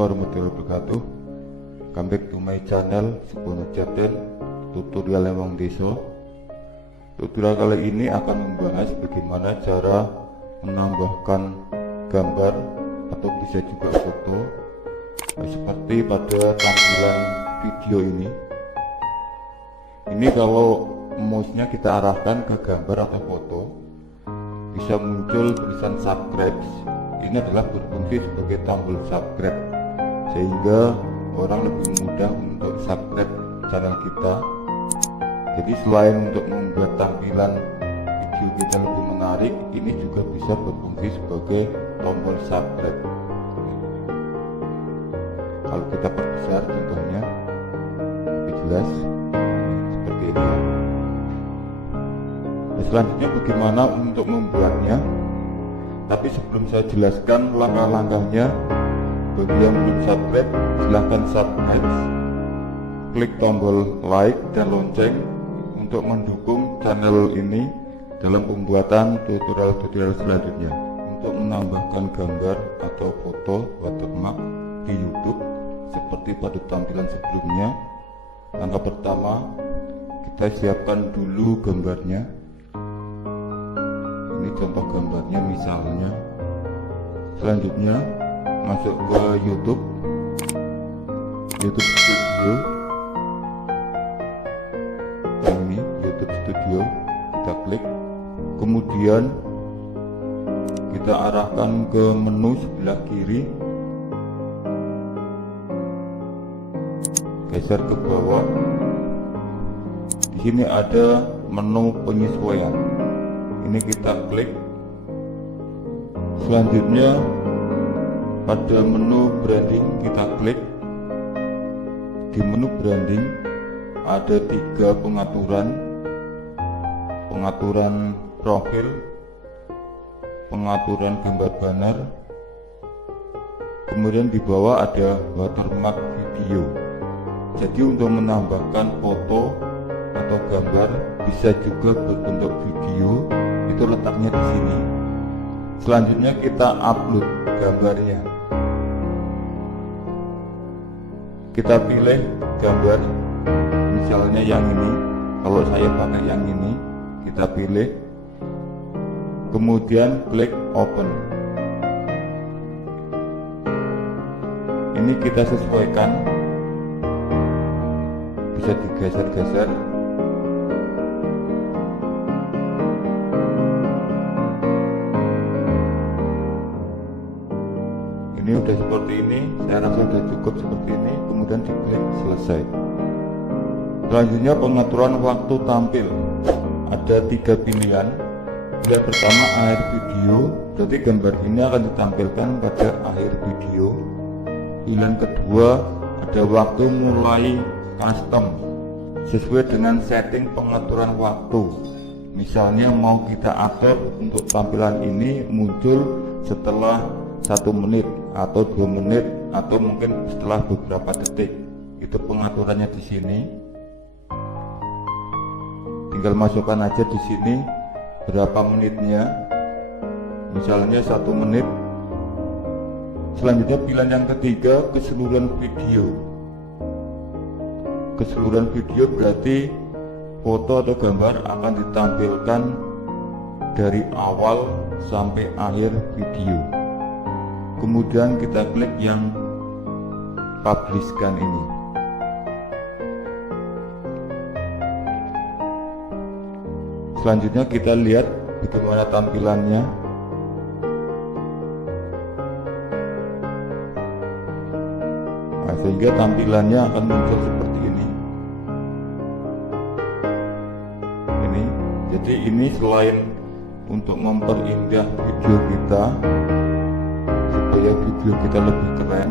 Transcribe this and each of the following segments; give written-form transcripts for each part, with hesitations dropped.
warahmatullahi wabarakatuh. Come back to my channel Subono Chapter Tutorial Emang Desa. Tutorial kali ini akan membahas bagaimana cara menambahkan gambar atau bisa juga foto seperti pada tampilan video ini. Ini kalau mouse-nya kita arahkan ke gambar atau foto, bisa muncul tulisan subscribe. Ini adalah berfungsi sebagai tombol subscribe, sehingga orang lebih mudah untuk subscribe channel kita. Jadi selain untuk membuat tampilan video kita lebih menarik, ini juga bisa berfungsi sebagai tombol subscribe. Kalau kita perbesar contohnya lebih jelas seperti ini. Selanjutnya bagaimana untuk membuatnya, tapi sebelum saya jelaskan langkah-langkahnya, bagi yang belum subscribe silahkan subscribe, klik tombol like dan lonceng untuk mendukung channel ini dalam pembuatan tutorial-tutorial selanjutnya. Untuk menambahkan gambar atau foto watermark di YouTube seperti pada tampilan sebelumnya, langkah pertama kita siapkan dulu gambarnya. Ini contoh gambarnya misalnya. Selanjutnya masuk ke YouTube Studio. Yang ini YouTube Studio, kita klik, kemudian kita arahkan ke menu sebelah kiri, geser ke bawah. Di sini ada menu penyesuaian. Ini kita klik. Selanjutnya pada menu branding kita klik. Di menu branding ada 3 pengaturan profil, pengaturan gambar banner, kemudian di bawah ada watermark video. Jadi untuk menambahkan foto atau gambar, bisa juga berbentuk video, itu letaknya di sini. Selanjutnya kita upload gambarnya. Kita pilih gambar, misalnya yang ini. Kalau saya pakai yang ini, kita pilih, kemudian klik open. Ini kita sesuaikan, bisa digeser-geser. Ini udah seperti ini, saya rasa sudah cukup seperti ini. Kemudian diklik selesai. Selanjutnya pengaturan waktu tampil. Ada 3 pilihan. Pilihan pertama akhir video, berarti gambar ini akan ditampilkan pada akhir video. Pilihan kedua ada waktu mulai custom, sesuai dengan setting pengaturan waktu. Misalnya mau kita atur untuk tampilan ini muncul setelah 1 menit atau 2 menit atau mungkin setelah beberapa detik. Itu pengaturannya di sini. Tinggal masukkan aja di sini berapa menitnya. Misalnya 1 menit. Selanjutnya pilihan yang ketiga keseluruhan video. Keseluruhan video berarti foto atau gambar akan ditampilkan dari awal sampai akhir video. Kemudian kita klik yang publishkan ini. Selanjutnya kita lihat bagaimana tampilannya. Nah, sehingga tampilannya akan muncul seperti ini. Jadi ini selain untuk memperindah video kita supaya video kita lebih keren,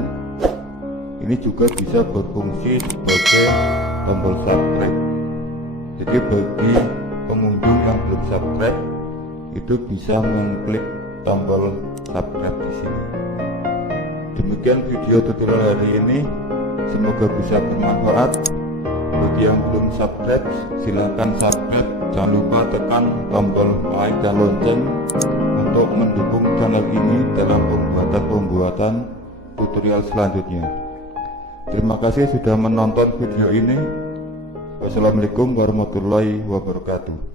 ini juga bisa berfungsi sebagai tombol subscribe. Jadi bagi pengunjung yang belum subscribe, itu bisa mengklik tombol subscribe di sini. Demikian video tutorial hari ini, semoga bisa bermanfaat. Bagi yang belum subscribe, silahkan subscribe. Jangan lupa tekan tombol like dan lonceng untuk mendukung channel ini dalam pembuatan tutorial selanjutnya. Terima kasih sudah menonton video ini. Wassalamualaikum warahmatullahi wabarakatuh.